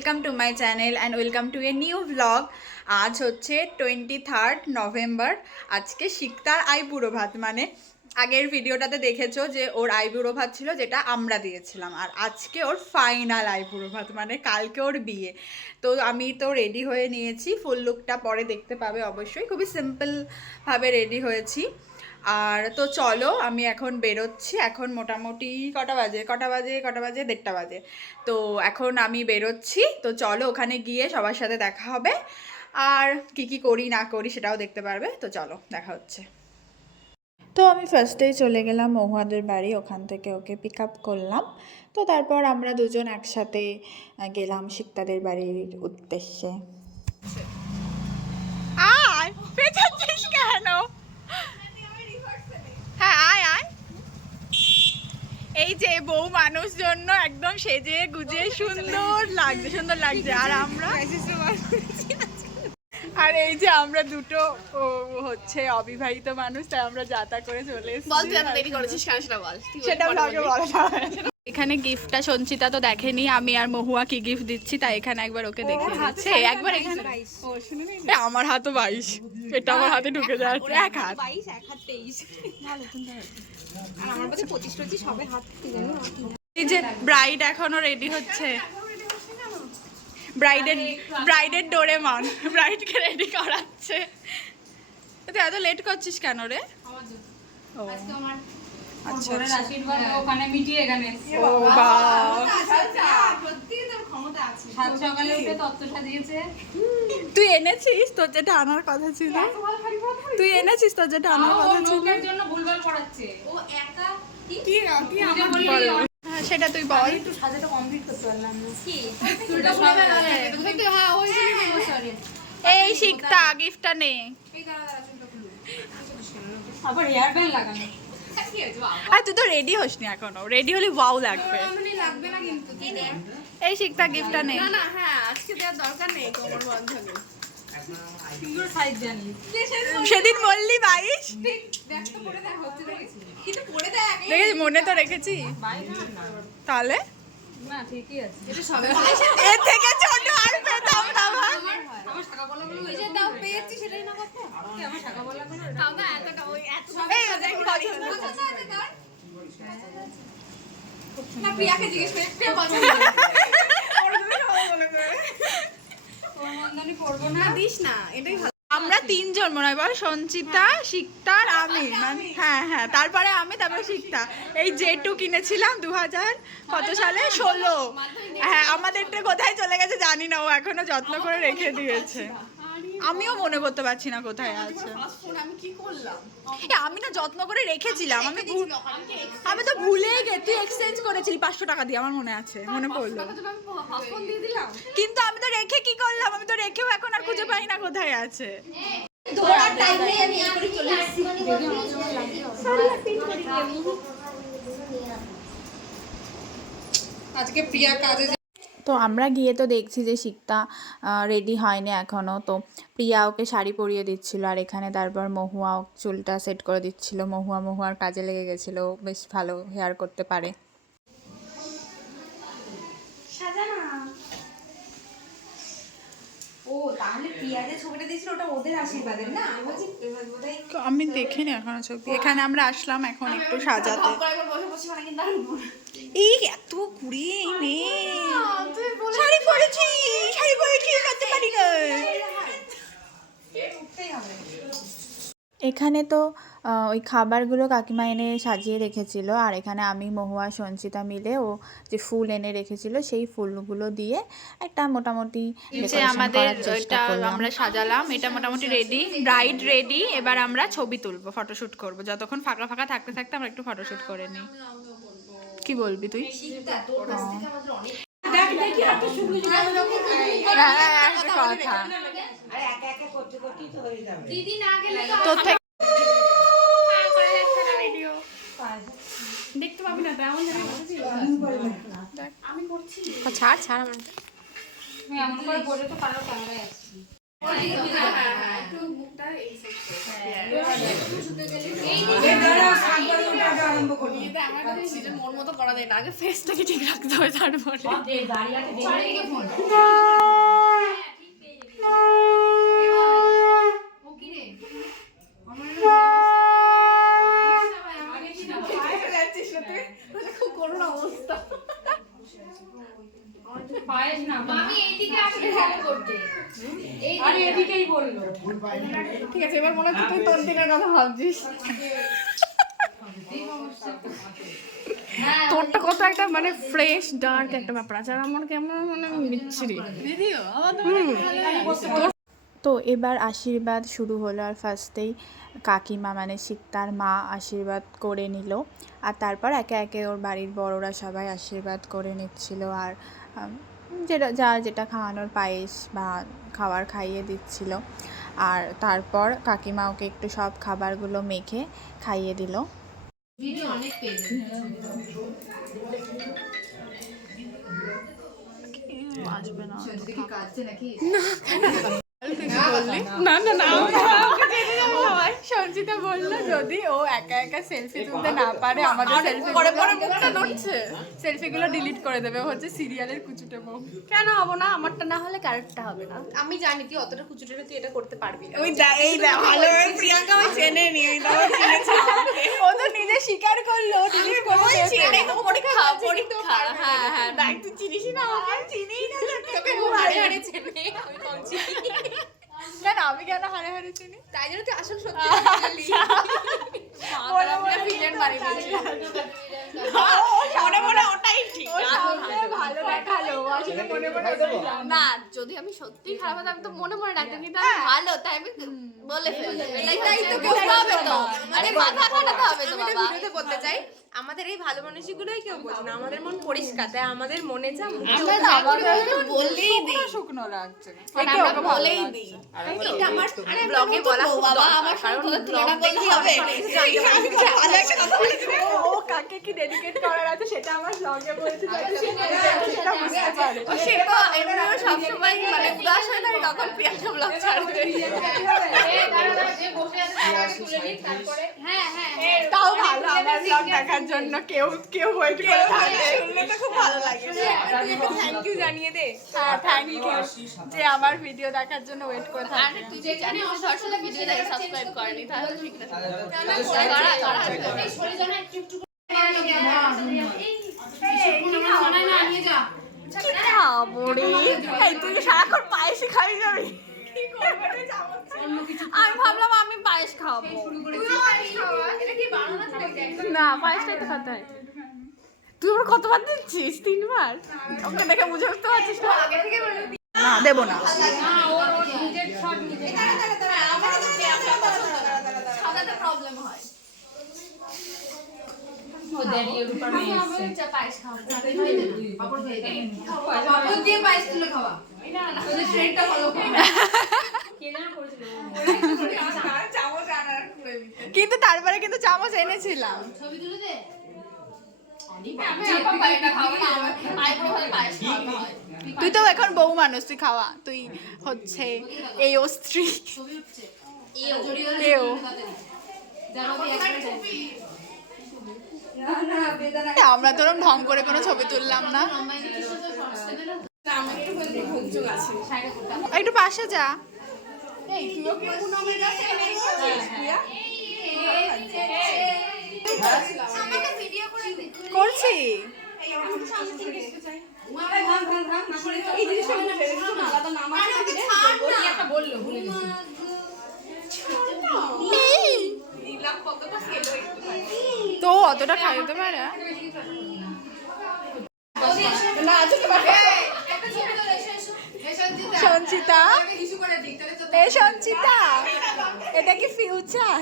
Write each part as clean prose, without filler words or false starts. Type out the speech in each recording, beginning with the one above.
Welcome to my channel and welcome to a new blog. আজ হচ্ছে 23 November. আজকে শিকতার আইবুড়ো ভাত, মানে আগের ভিডিওটাতে দেখেছো যে ওর আইবুড়ো ভাত ছিল, যেটা আমরা দিয়েছিলাম, আর আজকে ওর ফাইনাল আইবুড়ো ভাত, মানে কালকে ওর বিয়ে। তো আমি তো রেডি হয়ে নিয়েছি, ফুল লুকটা পরে দেখতে পাবে অবশ্যই। খুবই সিম্পলভাবে রেডি হয়েছি। আর তো চলো, আমি এখন বেরোচ্ছি। এখন মোটামুটি কটা বাজে 1:30 বাজে। তো এখন আমি বেরোচ্ছি। তো চলো, ওখানে গিয়ে সবার সাথে দেখা হবে, আর কি করি না করি সেটাও দেখতে পারবে। তো চলো, দেখা হচ্ছে। তো আমি ফার্স্টেই চলে গেলাম মহুয়াদের বাড়ি, ওখান থেকে ওকে পিক আপ করলাম। তো তারপর আমরা দুজন একসাথে গেলাম শিকতাদের বাড়ির উদ্দেশ্যে। আয়, পেছাচ্ছিস কেন? হ্যাঁ, আয় আয়। এই যে বউ মানুষ জন্য একদম সেজে গুজে সুন্দর লাগছে। আর আমরা আর এই যে আমরা দুটো হচ্ছে অবিবাহিত মানুষ, তাই আমরা যাতা করে চলে এসেছি। সেটা ব্লগে বলা যাবে না। এখানে গিফটটা সঞ্চিতা তো দেখেনি, আমি আর মহুয়া কি গিফট দিচ্ছি, তাই এখানে একবার ওকে দেখিয়ে দিচ্ছে। একবার এখানে আমার হাতও 22, এটা আমার হাতে ঢুকে যাচ্ছে। এক হাত 22, এক হাত 23। আর আমার কাছে 25 সবে হাত কি জানি। এই যে ব্রাইড এখনো রেডি হচ্ছে, ব্রাইডের ডোরেমন ব্রাইডকে রেডি করাচ্ছে। তুই এত লেট করছিস কেন রে? ও আচ্ছা, আশীর্বাদ ওখানে মিটিয়ে এখানে। ও বাবা, সত্যি তোর ক্ষমতা আছে। সাত সকালে উঠে তত্ত্ব সাজিয়েছে। তুই এনেছিস তোর যেটা আনার কথা ছিল? তুই এনেছিস তোর যেটা আনার কথা ছিল? লোকের জন্য ভুলভাল পড়াচ্ছে ও একা। কি হ্যাঁ, সেটা তুই বল। একটু সাজাটা কমপ্লিট করতে পারলাম না কি? চুলটা সব থেকে। হ্যাঁ, ওই জন্য সরি। এই শিকতা গিফটটা নে। এই দাঁড়া চুলটা খুলো। আবার হেয়ার ব্যান্ড লাগানো। আর তুই তো রেডি হসনি এখনো। রেডি হলে ওয়াও লাগবে। মানে লাগবে না কিন্তু। এই শিকতা গিফটটা নে। না না, হ্যাঁ আজকে দেওয়ার দরকার নেই, কোমর বন্ধনে। ফিঙ্গার সাইজ জানি। সেদিন বললি 22। ঠিক দেখ তো পরে দেখ হচ্ছে দেখেছি। কিন্তু পরে দেখ। দেখেছি, মনে তো রেখেছি। তাহলে না ঠিকই আছে। এটা সবে এর থেকে ছোট আর পেতাম না। আমার শাখা বলাগুলো ওই যে দাও পেয়েছি, সেটাই না কথা। কি আমার শাখা বলাগুলো দাও না, এতটা ওই এত এই দেখ পছন্দ আছে তোর না? প্রিয়াকে জিজ্ঞেস করে, প্রিয়া পছন্দ করে। ওর জন্য সবাই বলে করে ওর মন্দনি করব না, দিস না, এটাই ভালো। আমরা তিনজন মনে হয়, বল, সঞ্চিতা, শিকতা আর আমি। মানে হ্যাঁ হ্যাঁ, তারপরে আমি, তারপরে শিকতা। এই জেটু কিনেছিলাম 2000 কত সালে, 16। হ্যাঁ, আমাদেরটা কোথায় চলে গেছে জানি না, ও এখনো যত্ন করে রেখে দিয়েছে। আমিও মনে করতে পারছি না কোথায় আছে। আমি না যত্ন করে রেখেছিলাম, আমি তো ভুলেই গেছি। তুই এক্সচেঞ্জ করেছিলি 500 টাকা দিয়ে, আমার মনে আছে, মনে পড়লো। কিন্তু আমি তো রেখে কি করলাম? আমি তো রেখেও এখন আর খুঁজে পাই না কোথায় আছে। আজকে প্রিয়া কাজে। তো আমরা গিয়ে তো দেখছি যে শিকতা রেডি হয়নি এখনও। তো প্রিয়া ওকে শাড়ি পরিয়ে দিচ্ছিল, আর এখানে তারপর মহুয়া চুলটা সেট করে দিচ্ছিল। মহুয়ার কাজে লেগে গেছিলো, বেশ ভালো হেয়ার করতে পারে। ও তাহলে প্রিয়া যে ছবিটা দিয়েছিল ওটা ওদের আশীর্বাদের না? আমি দেখিনি এখনো ছবি। এখানে আমরা আসলাম এখন একটু সাজাতে। এই এত ঘুরিয়ে নে, শাড়ি পরেছি করতে পারি না। এখানে তো ওই খাবারগুলো কাকিমা এনে সাজিয়ে রেখেছিল, আর এখানে আমি, মহুয়া, সঞ্চিতা মিলে ও যে ফুল এনে রেখেছিল সেই ফুলগুলো দিয়ে একটা মোটামুটি আমাদের আমরা সাজালাম। এটা মোটামুটি রেডি, ব্রাইড রেডি। এবার আমরা ছবি তুলবো, ফটোশুট করবো। যতক্ষণ ফাঁকা থাকতে আমরা একটু ফটোশুট করে নিই। কি বলবি তুই? কথা দেখতে পাবি না, তেমন আমি করছি। ছাড় এমন করে বলে তো কারো ক্যামেরায় আসছি। একটু মুখটা এই সাইড নিজের মন মতো করা যায় না, আগে ফেসটাকে ঠিক রাখতে হবে তারপরে। খুব করুণ অবস্থা। ঠিক আছে, এবার মনে হচ্ছে তুই তোর দিকের কথা ভাবছিস। তোরটা কত একটা মানে ফ্রেশ ডার্ক একটা ব্যাপার আছে, আর আমার কেমন মানে বিচ্ছিরি। তো এবার আশীর্বাদ শুরু হলো, আর ফার্স্টেই কাকিমা মানে সিক্তার মা আশীর্বাদ করে নিল, আর তারপর একে একে ওর বাড়ির বড়রা সবাই আশীর্বাদ করে নিচ্ছিল, আর যেটা যার যেটা খাওয়ানোর পায়েস বা খাবার খাইয়ে দিচ্ছিল। আর তারপর কাকিমা ওকে একটু সব খাবারগুলো মেখে খাইয়ে দিল। আসবে না না না না, সঞ্চিতা বললো যদি ও একা একা সেলফি তুলতে না পারে আমাদের সেলফি পরে পরে মুখটা নড়ছে, সেলফিগুলো ডিলিট করে দেবে, হচ্ছে সিরিয়ালের কুচুটে বউ। কেন হবো না? আমারটা না হলে কারেক্টটা হবে না। আমি জানি তুই অতটা কুচুটে তুই এটা করতে পারবি না। ওই এই ভালো প্রিয়াঙ্কা ওই চেনে নি, দাও চিনেছে। ও তো নিজে স্বীকার করলো ডিলিট করে দিয়েছে। এটাই তো পরীক্ষা পরীক্ষা। হ্যাঁ হ্যাঁ, দেখ তুই চিনিস না আমাকে, চিনিই না তোকে হারে হারে চেনে, আমি কম চিনি। কেন আমি কেন হারে হারে চিনি? তাই জন্য তুই আসল সত্যি জানলি। মনে মনে ভিলেন বানিয়ে দিয়েছিস। মনে মনে ওটাই ঠিক, ও সামনে ভালো দেখালো, আসলে মনে মনে ওটাই জানো। না, যদি আমি সত্যি খারাপ হতাম আমি তো মনে মনে ডাকতাম, কিন্তু আমি ভালো তাই আমি বলে ফেলতাম। এটাই তো বুঝতে হবে তো, আরে মাথা খাটাতে হবে তো বাবা। ভিডিওতে বলতে চাই আমাদের এই ভালো মানুষগুলোই কেউ বোঝে না, আমাদের মন পরিষ্কার, তাই আমাদের মনে যা বললেই দিই, শুকনো লাগছে আমরা বলেই দিই। এটা আমার ব্লগে বলা বাবা, আমার সাথে তুলনা করতে হবে। ভালো একটা কথা বলেছি, ও কাকে কি ডেডিকেট করার আছে সেটা আমার ব্লগে বলতে যাচ্ছে, সেটা বুঝতে পারে। ও সে তো এমনিও সবসময় মানে উদাস হয়ে থাকে, তখন প্রিয়াঙ্কা ব্লগ ছাড়বে। তাও ভালো, আমার ব্লগ দেখার জন্য কেউ কেউ ওয়েট করে থাকে, শুনলে তো খুব ভালো লাগে। থ্যাংক ইউ জানিয়ে দে। হ্যাঁ থ্যাংক ইউ যে আমার ভিডিও দেখার জন্য ওয়েট করে আর থাকে। তুই যে জানিস ধর্ষণে ভিডিও দেখে সাবস্ক্রাইব করেনি, তাহলে শিখতে করা কি খাবো রে? এই তুই তো সারাক্ষণ পায়েসই খাই যাবি। আমি ভাবলাম আমি পায়েস খাবো। না পায়েসটাই তো খেতে হয়। তুই ওর কতবার দিচ্ছিস? 3 বার? ওকে দেখে বুঝে উঠতে পারছিস না? না দেবো না। প্রবলেম হয়। পায়েস খাবো। কিন্তু তারপরে কিন্তু চামচ এনেছিলাম। তুই তো এখন বউ মানুষ, তুই খাওয়া, তুই হচ্ছে এই ও স্ত্রী। এও আমরা তো ঢং করে কোনো ছবি তুললাম না। একটু পাশে যা। করছি তো অতটা খাইতে পারে সঞ্চিতা। এ সঞ্চিতা, এটা কি ফিউচার?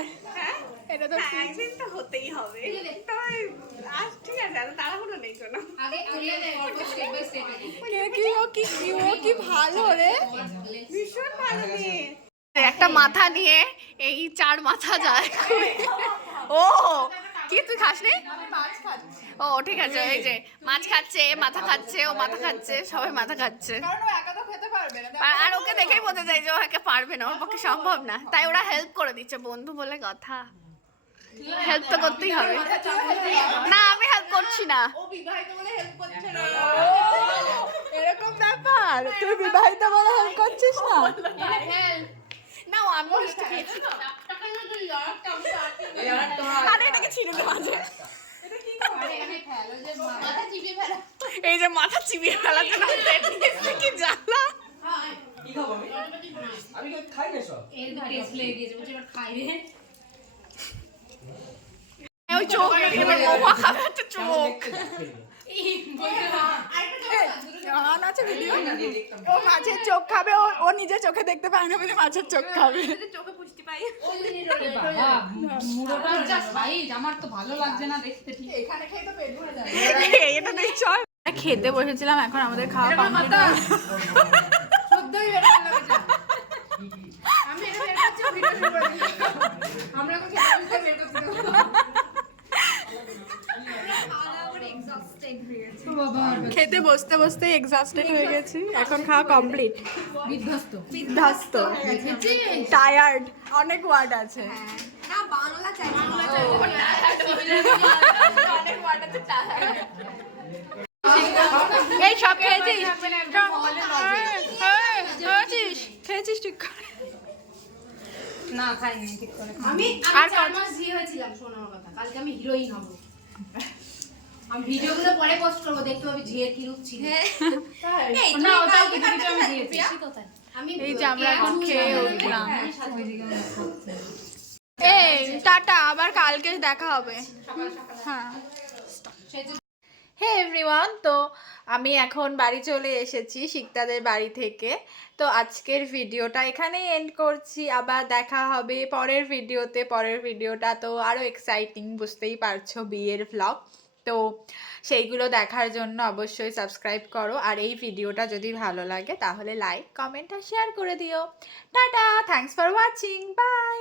এটা তো একদিন তো হতেই হবে। ঠিক আছে, তাড়াহুড়ো নেই কোনো। ও কি ভালো রে, ভীষণ ভালো মেয়ে। একটা মাথা নিয়ে এই 4 মাথা যায়। ও কি তুই খাস নি? ও ঠিক আছে, এই যে মাছ খাচ্ছে, মাথা খাচ্ছে, ও মাথা খাচ্ছে, সবাই মাথা খাচ্ছে। আর ওকে দেখেই বলতে চাই যে ও একা পারবে না, ওর পক্ষে সম্ভব না, তাই ওরা হেল্প করে দিচ্ছে, বন্ধু বলে কথা। হেল্প তো করতেই হবে। না আমি হেল্প করছি না। ও বিবাহিত বলে হেল্প করছে না। এরকম ব্যাপার, তুই বিবাহিত বলে হেল্প করছিস না? না আমি মিষ্টি খেয়েছি। আরে এটাকে ছিঁড়ে দে মাঝে। এই যে মাথা চিবিয়ে ফেলার জন্য কি জ্বালা। কি খাবো আমি খাই না সব। ওই চোখ এবার মোমা খাবে হচ্ছে চোখ। আছে ভিডিও, ও মাছের চোখ খাবে, ও নিজে চোখে দেখতে পায় না বলে মাছের চোখ খাবে। চোখে পুষ্টি পাই। আমার তো ভালো লাগছে না দেখতে। ঠিক এখানে খেয়ে তো পেট ভরে যাবে। এটা দেখ চল। খেতে বসেছিলাম, এখন আমাদের খাওয়া কমপ্লিট। সদ্যই বের করলাম এটা। আমি এটা বের করছি ভিডিও শুরু করে দিলাম। আমরা এখন খেতে বের করতে দেব। খেতে বসতে বসতে এক্সস্টেড হয়ে গেছি, এখন খাওয়া কমপ্লিট। বিধ্বস্ত, টায়ার্ড, অনেক ওয়ার্ড আছে। না বাংলা চাই। এই সব খেয়েছিস? খেয়েছিস ঠিক করে? না খাইনি ঠিক করে। আমি আর 4 মাস ঝি হয়েছিলাম, শোনো আমার কথা। কালকে আমি হিরোইন হব। আমি ভিডিওগুলো পরে পোস্ট করব, দেখতে পাবি ঝিয়ের কি রূপ ছিল। এই না ওটাও কি ভিডিও আমি দিয়েছি কোথায়? আমি এই যে আমরা এখন খেয়ে উঠলাম। এই টাটা, আবার কালকে দেখা হবে। হ্যাঁ। হে এভরিওয়ান, তো আমি এখন বাড়ি চলে এসেছি শিকদাদের বাড়ি থেকে। তো আজকের ভিডিওটা এখানেই এন্ড করছি, আবার দেখা হবে পরের ভিডিওতে। পরের ভিডিওটা তো আরও এক্সাইটিং, বুঝতেই পারছো, বিয়ের ভ্লগ। তো সেইগুলো দেখার জন্য অবশ্যই সাবস্ক্রাইব করো, আর এই ভিডিওটা যদি ভালো লাগে তাহলে লাইক, কমেন্ট আর শেয়ার করে দিও। Tata, thanks for watching, by.